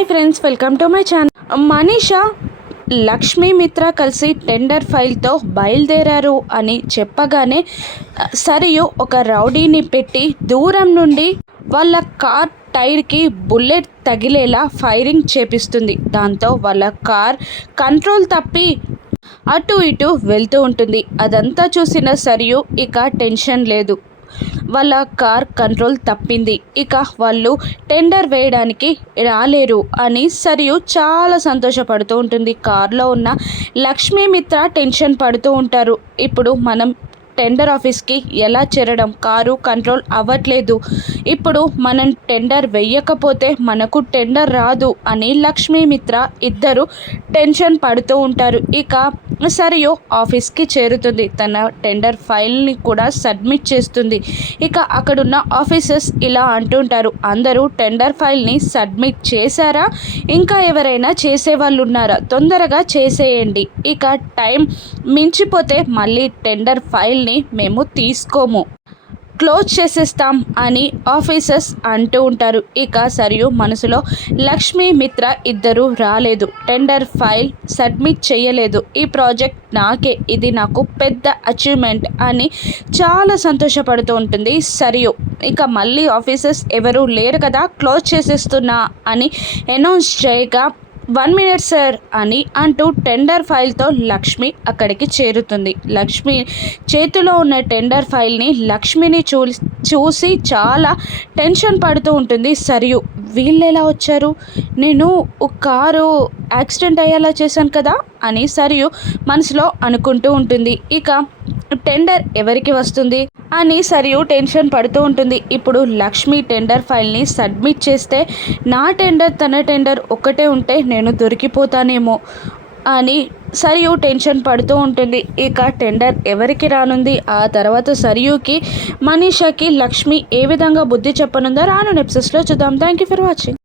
Hi friends welcome to my channel. Manisha Lakshmi Mitra కలిసి tender ఫైల్తో బయలుదేరారు అని చెప్పగానే సరియు ఒక రౌడీని పెట్టి దూరం నుండి వాళ్ళ కార్ టైర్కి బుల్లెట్ తగిలేలా ఫైరింగ్ చేపిస్తుంది. దాంతో వాళ్ళ కార్ కంట్రోల్ తప్పి అటు ఇటు వెళ్తూ ఉంటుంది. అదంతా చూసిన సరియు ఇక టెన్షన్ లేదు. వాళ్ళ కార్ కంట్రోల్ తప్పింది. ఇక వాళ్ళు టెండర్ వేయడానికి రాలేరు అని సరియు చాలా సంతోషపడుతూ ఉంటుంది. కార్లో ఉన్న లక్ష్మీమిత్ర టెన్షన్ పడుతూ ఉంటారు. ఇప్పుడు మనం టెండర్ ఆఫీస్కి ఎలా చేరడం? కారు కంట్రోల్ అవ్వట్లేదు. ఇప్పుడు మనం టెండర్ వెయ్యకపోతే మనకు టెండర్ రాదు అని లక్ష్మీమిత్ర ఇద్దరు టెన్షన్ పడుతూ ఉంటారు. ఇక సరియో ఆఫీస్కి చేరుతుంది. తన టెండర్ ఫైల్ని కూడా సబ్మిట్ చేస్తుంది. ఇక అక్కడున్న ఆఫీసర్స్ ఇలా అంటుంటారు అందరూ టెండర్ ఫైల్ని సబ్మిట్ చేశారా? ఇంకా ఎవరైనా చేసేవాళ్ళు ఉన్నారా తొందరగా చేసేయండి. ఇక టైం మించిపోతే మళ్ళీ టెండర్ ఫైల్ని మేము తీసుకోము. క్లోజ్ చేసేస్తాం అని ఆఫీసర్స్ అంటూ ఉంటారు. ఇక సరియు మనసులో లక్ష్మీ మిత్ర ఇద్దరు రాలేదు. టెండర్ ఫైల్ సబ్మిట్ చేయలేదు. ఈ ప్రాజెక్ట్ నాకే ఇది నాకు పెద్ద అచీవ్మెంట్ అని చాలా సంతోషపడుతూ ఉంటుంది సరియు. ఇక మళ్ళీ ఆఫీసర్స్ ఎవరు లేరు కదా క్లోజ్ చేసేస్తున్నా అని అనౌన్స్ చేయగా వన్ మినిట్ సార్ అని అంటూ టెండర్ ఫైల్తో లక్ష్మి అక్కడికి చేరుతుంది. లక్ష్మి చేతిలో ఉన్న టెండర్ ఫైల్ని లక్ష్మిని చూ చూసి చాలా టెన్షన్ పడుతూ ఉంటుంది. సరియు వీళ్ళు ఎలా వచ్చారు? నేను ఒక కారు యాక్సిడెంట్ అయ్యేలా చేశాను కదా అని సరియు మనసులో అనుకుంటూ ఉంటుంది. ఇక టెండర్ ఎవరికి వస్తుంది? అని సరియు టెన్షన్ పడుతూ ఉంటుంది. ఇప్పుడు లక్ష్మి టెండర్ ఫైల్ని సబ్మిట్ చేస్తే నా టెండర్ తన టెండర్ ఒక్కటే ఉంటే నేను దొరికిపోతానేమో అని సరియు టెన్షన్ పడుతూ ఉంటుంది. ఇక టెండర్ ఎవరికి రానుంది? ఆ తర్వాత సరియుకి మనీషాకి లక్ష్మి ఏ విధంగా బుద్ధి చెప్పనుందో రాను నెప్సెస్లో చూద్దాం. Thank you for watching